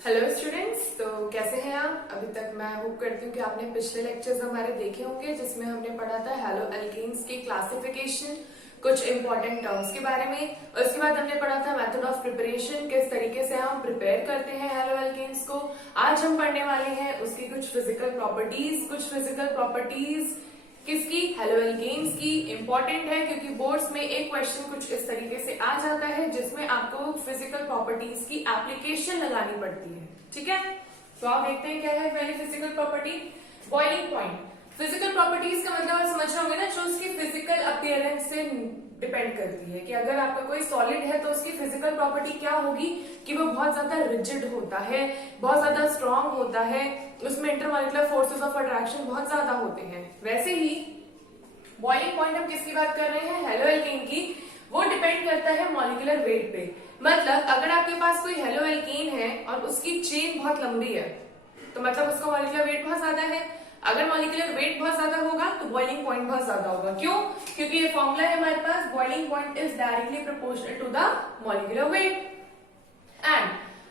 Hello students, तो कैसे हैं आप। अभी तक मैं होप करती हूँ कि आपने पिछले लेक्चर्स हमारे देखे होंगे जिसमें हमने पढ़ा था हेलो एल्केन्स की क्लासिफिकेशन, कुछ इंपॉर्टेंट टर्म्स के बारे में। और उसके बाद हमने पढ़ा था मेथड ऑफ प्रिपरेशन, किस तरीके से हम प्रिपेयर करते हैं हेलो एल्केन्स को। आज हम पढ़ने वाले हैं उसकी कुछ फिजिकल प्रॉपर्टीज किसकी, हेलो एल्केन्स की। इंपॉर्टेंट है क्योंकि बोर्ड्स में एक क्वेश्चन कुछ इस तरीके से आ जाता है जिसमें आपको फिजिकल प्रॉपर्टीज की एप्लीकेशन लगानी पड़ती है। ठीक है, तो आप देखते हैं क्या है पहली physical property, boiling point. Physical properties का मतलब आप समझ रहे होंगे ना, जो उसकी फिजिकल अपीयरेंस से डिपेंड करती है कि अगर आपका कोई सॉलिड है तो उसकी फिजिकल प्रॉपर्टी क्या होगी कि वो बहुत ज्यादा रिजिड होता है, बहुत ज्यादा स्ट्रांग होता है, उसमें इंटरमॉलिक्यूलर फोर्सेस ऑफ अट्रैक्शन बहुत ज्यादा होते हैं। वैसे ही बॉइलिंग पॉइंट हम किसकी बात कर रहे हैं, हेलो एल्केन की। वो डिपेंड करता है मॉलिक्यूलर वेट पे। मतलब अगर आपके पास कोई हेलो एल्केन है और उसकी चेन बहुत लंबी है तो मतलब उसका मॉलिक्यूलर वेट बहुत ज्यादा है। अगर मॉलिक्यूलर वेट बहुत ज्यादा होगा तो बॉइलिंग पॉइंट बहुत ज्यादा होगा। क्यों? क्योंकि ये फॉर्मूला है हमारे पास, boiling point is directly proportional to the molecular weight and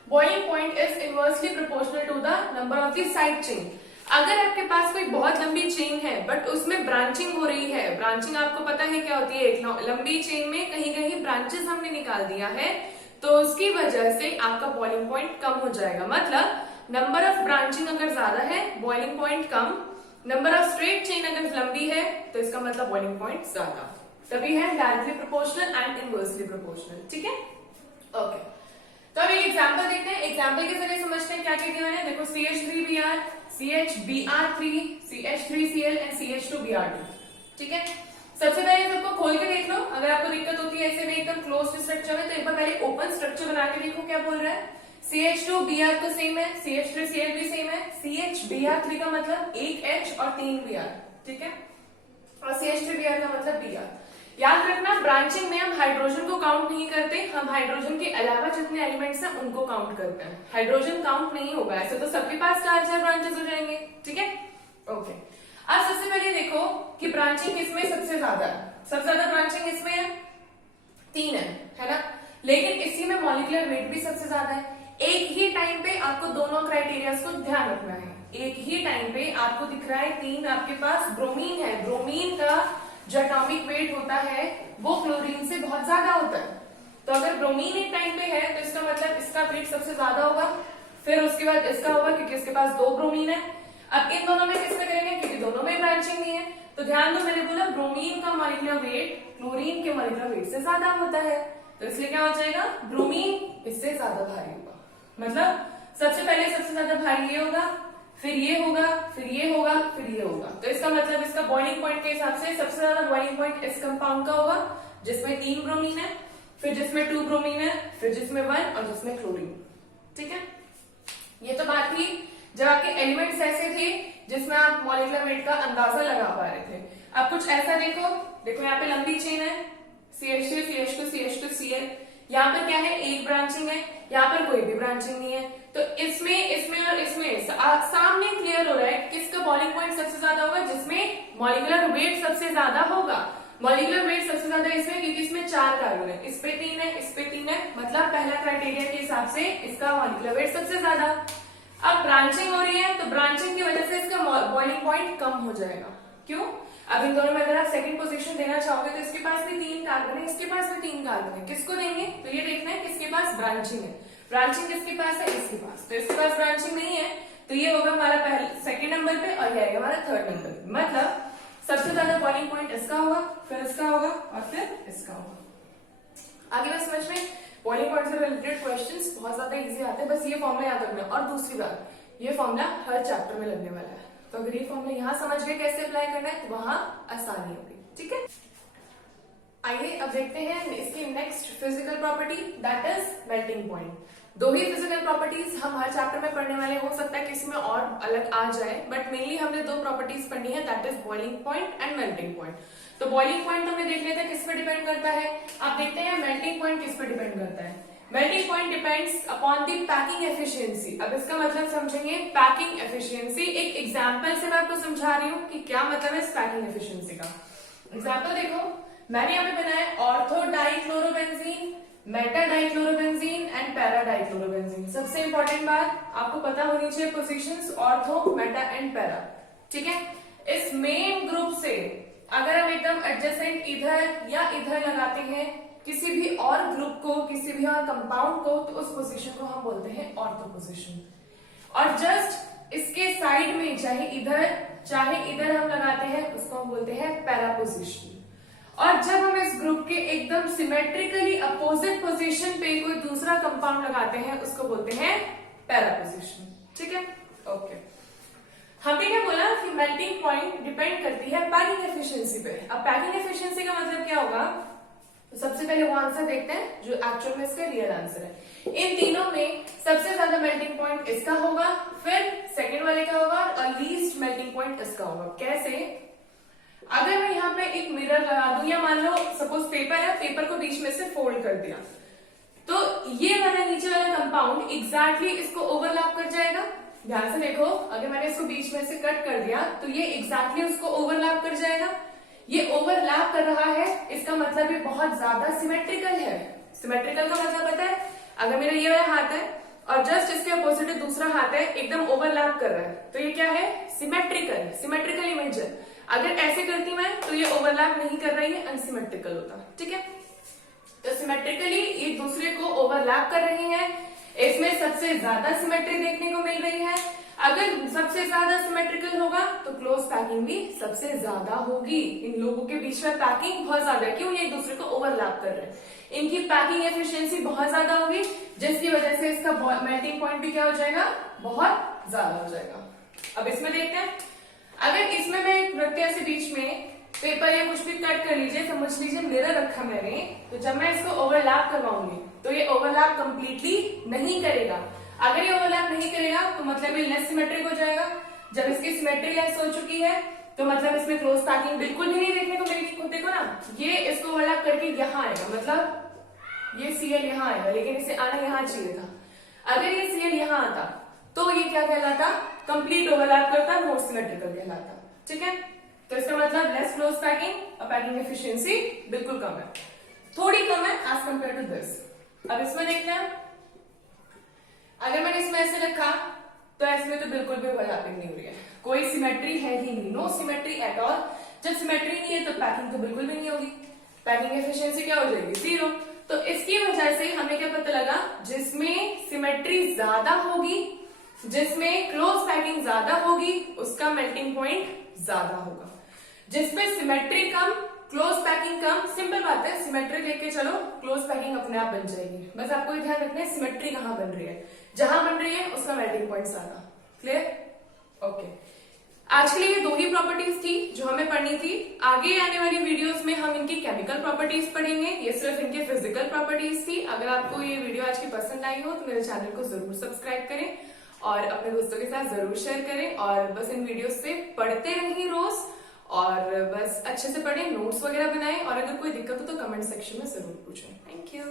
boiling point is inversely proportional to the number of the side chain. अगर आपके पास कोई बहुत लंबी चेन है बट उसमें ब्रांचिंग हो रही है, ब्रांचिंग आपको पता है क्या होती है, एक लंबी चेन में कहीं कहीं ब्रांचेस हमने निकाल दिया है तो उसकी वजह से आपका बॉइलिंग पॉइंट कम हो जाएगा। मतलब नंबर ऑफ ब्रांचिंग अगर ज्यादा है boiling point come, number of straight chain अगर लंबी है तो इसका मतलब बॉइलिंग पॉइंट ज्यादा। तभी है directly proportional and inversely proportional. ठीक है, ओके। तो अब एक एग्जांपल देखते हैं, एग्जांपल के जरिए समझते हैं क्या क्या दिया है। देखो CH3Br, CHBr3, CH3Cl and CH2Br2। ठीक है, सबसे पहले सबको खोल के देख लो। अगर आपको दिक्कत होती है ऐसे में एकदम क्लोज स्ट्रक्चर में तो एक बार पहले ओपन स्ट्रक्चर बना के देखो क्या बोल रहा है। CH2Br तो सेम है, CH3Cl भी सेम है, CHBr3 का मतलब एक H और 3 Br। ठीक है, और CH3Br का मतलब Br। याद रखना ब्रांचिंग में हम हाइड्रोजन को काउंट नहीं करते, हम हाइड्रोजन के अलावा जितने एलिमेंट्स हैं उनको काउंट करते हैं। हाइड्रोजन काउंट नहीं होगा, ऐसे तो सबके पास 4-4 ब्रांचेस हो जाएंगे। ठीक है, ओके। अब सबसे पहले देखो कि ब्रांचिंग किसमें सबसे ज्यादा है। सबसे ज्यादा ब्रांचिंग इसमें है, 3 है ना। लेकिन इसी में मॉलिक्यूलर वेट भी सबसे ज्यादा है। एक ही टाइम पे आपको दोनों क्राइटेरिया को ध्यान रखना है। एक ही टाइम पे आपको दिख रहा है 3, आपके पास ब्रोमीन है, ब्रोमीन का जो एटॉमिक वेट होता है वो क्लोरीन से बहुत ज्यादा होता है। तो अगर ब्रोमीन एक टाइम पे है तो इसका मतलब इसका वेट सबसे ज्यादा होगा, फिर उसके बाद इसका होगा क्योंकि इसके पास 2 ब्रोमीन है। अब इन दोनों में किसमें करेंगे, क्योंकि दोनों में ब्रांचिंग नहीं है। तो ध्यान दो, मैंने बोला ब्रोमीन का मॉलिक्यूलर वेट क्लोरीन के मॉलिक्यूलर वेट से ज्यादा होता है, तो इसलिए क्या हो जाएगा, ब्रोमीन इससे ज्यादा भारी होगा। मतलब सबसे पहले सबसे ज्यादा भारी ये होगा, फिर ये होगा, फिर ये होगा, फिर ये होगा। तो इसका मतलब इसका बॉइलिंग पॉइंट के हिसाब से सबसे ज्यादा बॉइलिंग पॉइंट इस कंपाउंड का होगा जिसमें 3 ब्रोमीन है, फिर जिसमें 2 ब्रोमीन है, फिर जिसमें 1 और जिसमें क्लोरीन। ठीक है, ये तो बात थी जब आपके एलिमेंट्स ऐसे थे जिसमें आप मॉलिक्यूलर वेट का अंदाजा लगा पा रहे थे। अब कुछ ऐसा देखो, देखो यहाँ पे लंबी चेन है, CH3, CH2, CH2Cl। यहाँ पर क्या है, एक ब्रांचिंग है, यहाँ पर कोई भी ब्रांचिंग नहीं है। तो इसमें इसमें और इसमें सामने क्लियर हो रहा है किसका बॉइलिंग पॉइंट सबसे ज्यादा होगा, जिसमें मॉलिक्यूलर वेट सबसे ज्यादा होगा। मॉलिक्यूलर वेट सबसे ज्यादा इसमें क्योंकि इसमें 4 कार्बन है, इस पे 3 है, इस पे 3 है, मतलब पहला क्राइटेरिया के हिसाब से इसका मॉलिक्यूलर वेट सबसे ज्यादा। अब ब्रांचिंग हो रही है तो ब्रांचिंग की वजह से इसका बॉइलिंग पॉइंट कम हो जाएगा। क्यों? अब इन दोनों में अगर आप सेकंड पोजीशन देना चाहोगे तो इसके पास भी 3 कार्बन है, इसके पास भी 3 कार्बन है, किसको देंगे, तो ये देखना है किसके पास ब्रांचिंग है। ब्रांचिंग किसके पास है, इसके पास। तो इसके पास ब्रांचिंग नहीं है तो ये होगा हमारा पहले सेकंड नंबर पे और ये आएगा हमारा थर्ड नंबर पे। मतलब सबसे ज्यादा बॉइलिंग पॉइंट इसका होगा, फिर इसका होगा और फिर इसका होगा। आगे बस समझ में, बॉइलिंग पॉइंट से रिलेटेड क्वेश्चंस बहुत ज्यादा इजी आते हैं, बस ये फॉर्मूला याद रखना। और दूसरी बात, ये फॉर्मूला हर चैप्टर में लगने वाला है, तो अगर ये फॉर्मूला यहाँ समझ गए कैसे अप्लाई करना है तो वहां आसानी होगी। ठीक है, आइए अब देखते हैं इसकी next physical property, that is melting point. 2 he physical properties हम हर चैप्टर में पढ़ने वाले, हो सकता है कि इसमें और अलग आ जाए, बट मेनली हमने 2 प्रॉपर्टीज पढ़नी है, that is boiling point and melting point. तो बॉइलिंग पॉइंट हमने देख लिया था किस पे डिपेंड करता है। आप देखते हैं मेल्टिंग पॉइंट किस पे डिपेंड करता है। Melting point depends upon the packing efficiency. अब इसका मतलब समझेंगे, पैकिंग एफिशिएंसी। एक एग्जांपल से मैं आपको समझा रही हूँ कि क्या मतलब है इस पैकिंग एफिशिएंसी का। एग्जांपल देखो, मैंने यहाँ पे बनाया ortho dichlorobenzene, Meta dichlorobenzene and para dichlorobenzene. सबसे इंपॉर्टेंट बात आपको पता होनी चाहिए positions ortho, Meta and para. ठीक है, इस मेन ग्रुप से अगर हम एकदम एडजेसेंट इधर या इधर लगाते हैं किसी भी और ग्रुप को, किसी भी और कंपाउंड को, तो उस पोजीशन को हम बोलते हैं ऑर्थो पोजीशन। और जस्ट इसके साइड में चाहे इधर हम लगाते हैं उसको हम बोलते हैं पैरा पोजीशन। और जब हम इस ग्रुप के एकदम सिमेट्रिकली अपोजिट पोजीशन पे कोई दूसरा कंपाउंड लगाते हैं उसको बोलते हैं पैरा पोजीशन। ठीक है, ओके। हमने क्या बोला कि मेल्टिंग पॉइंट डिपेंड करती है पैकिंग एफिशिएंसी पे। अब पैकिंग एफिशिएंसी का मतलब क्या होगा, तो सबसे पहले वो आंसर देखते हैं जो एक्चुअल में इसका रियल आंसर है। इन तीनों में सबसे ज्यादा मेल्टिंग पॉइंट इसका होगा, फिर सेकंड वाले का होगा और लीस्ट मेल्टिंग पॉइंट इसका होगा। कैसे? अगर मैं यहाँ पे एक मिरर लगा दूं या मान लो सपोज पेपर है, पेपर को बीच में से फोल्ड कर दिया, तो ये वाला नीचे वाला कंपाउंड एग्जैक्टली इसको ओवरलैप कर जाएगा। ध्यान से देखो, अगर मैंने इसको बीच में से कट कर दिया तो ये एग्जैक्टली उसको ओवरलैप कर जाएगा। ये ओवरलैप कर रहा है, इसका मतलब ये बहुत ज्यादा सिमेट्रिकल है। सिमेट्रिकल का मतलब पता है, अगर मेरा ये वाला हाथ है और जस्ट इसके अपोजिट दूसरा हाथ है, एकदम ओवरलैप कर रहा है, तो ये क्या है? सिमेट्रिकल इमेज है। अगर ऐसे करती मैं तो ये ओवरलैप नहीं कर रही है, अनसिमेट्रिकल होता। ठीक है, तो सिमेट्रिकली एक दूसरे को ओवरलैप कर रही है। इसमें सबसे ज्यादा सिमेट्री देखने को मिल रही है। अगर सबसे ज्यादा सिमेट्रिकल होगा तो क्लोज पैकिंग भी सबसे ज्यादा होगी। इन लोगों के बीच में पैकिंग बहुत ज्यादा है। क्यों? ये एक दूसरे को ओवरलैप कर रहे हैं, इनकी पैकिंग एफिशिएंसी बहुत ज्यादा होगी, जिसकी वजह से इसका मेल्टिंग पॉइंट भी क्या हो जाएगा? बहुत ज्यादा हो जाएगा। अब इसमें देखते हैं, अगर इसमें मैं प्रत्यय से बीच में पेपर या कुछ भी कट कर लीजिए, समझ लीजिए मिरर रखा मैंने, तो जब मैं इसको ओवरलैप करवाऊंगी तो ये ओवरलैप कंप्लीटली नहीं करेगा। अगर ये ओवरलैप नहीं करेगा तो मतलब ये लेस सिमेट्रिक हो जाएगा। जब इसकी सिमेट्री लेस हो चुकी है तो मतलब इसमें क्लोज पैकिंग बिल्कुल भी नहीं देखने को मिलेगी। देखो ना, ये इसको ओवरलैप करके यहाँ आएगा, मतलब ये सीएल यहाँ आएगा, लेकिन इसे आना यहाँ चाहिए था। अगर ये सीएल यहाँ आता तो ये क्या कहलाता? कंप्लीट ओवरलैप करता, नॉट सिमेट्रिकल कहलाता। ठीक है, तो इसका मतलब लेस क्लोज पैकिंग और पैकिंग एफिशिएंसी बिल्कुल कम है, थोड़ी कम है एज कंपेयर टू दिस। अब इसमें देखते हैं, अगर मैंने इसमें ऐसे रखा तो इसमें तो बिल्कुल भी ओवरलैपिंग नहीं हो रही है, कोई सिमेट्री है ही नहीं, नो सिमेट्री एट ऑल। जब सिमेट्री नहीं है तो पैकिंग तो बिल्कुल भी नहीं होगी, पैकिंग एफिशिएंसी क्या हो जाएगी? 0। तो इसकी वजह से हमें क्या पता लगा, जिसमें सिमेट्री ज्यादा होगी, जिसमें क्लोज पैकिंग ज्यादा होगी, उसका मेल्टिंग पॉइंट ज्यादा होगा। जिसमें सिमेट्री कम, क्लोज पैकिंग कम, सिंपल बात है, सिमेट्री लेके चलो, क्लोज पैकिंग अपने आप बन जाएगी। बस आपको ध्यान रखना है सिमेट्री कहां बन रही है, जहां बन रही है उसका मेल्टिंग पॉइंट ज्यादा। क्लियर? ओके, आज के लिए ये 2 ही प्रॉपर्टीज थी जो हमें पढ़नी थी। आगे आने वाली वीडियोस में हम इनकी केमिकल प्रॉपर्टीज पढ़ेंगे, ये सिर्फ इनके फिजिकल प्रॉपर्टीज थी। अगर आपको ये वीडियो आज की पसंद आई हो तो मेरे चैनल को जरूर सब्सक्राइब करें और अपने दोस्तों के साथ जरूर शेयर करें। और बस इन वीडियोस से पढ़ते रहें रोज, और बस अच्छे से पढ़ें, नोट्स वगैरह बनाएं, और अगर कोई दिक्कत हो तो कमेंट सेक्शन में जरूर पूछें। Thank you.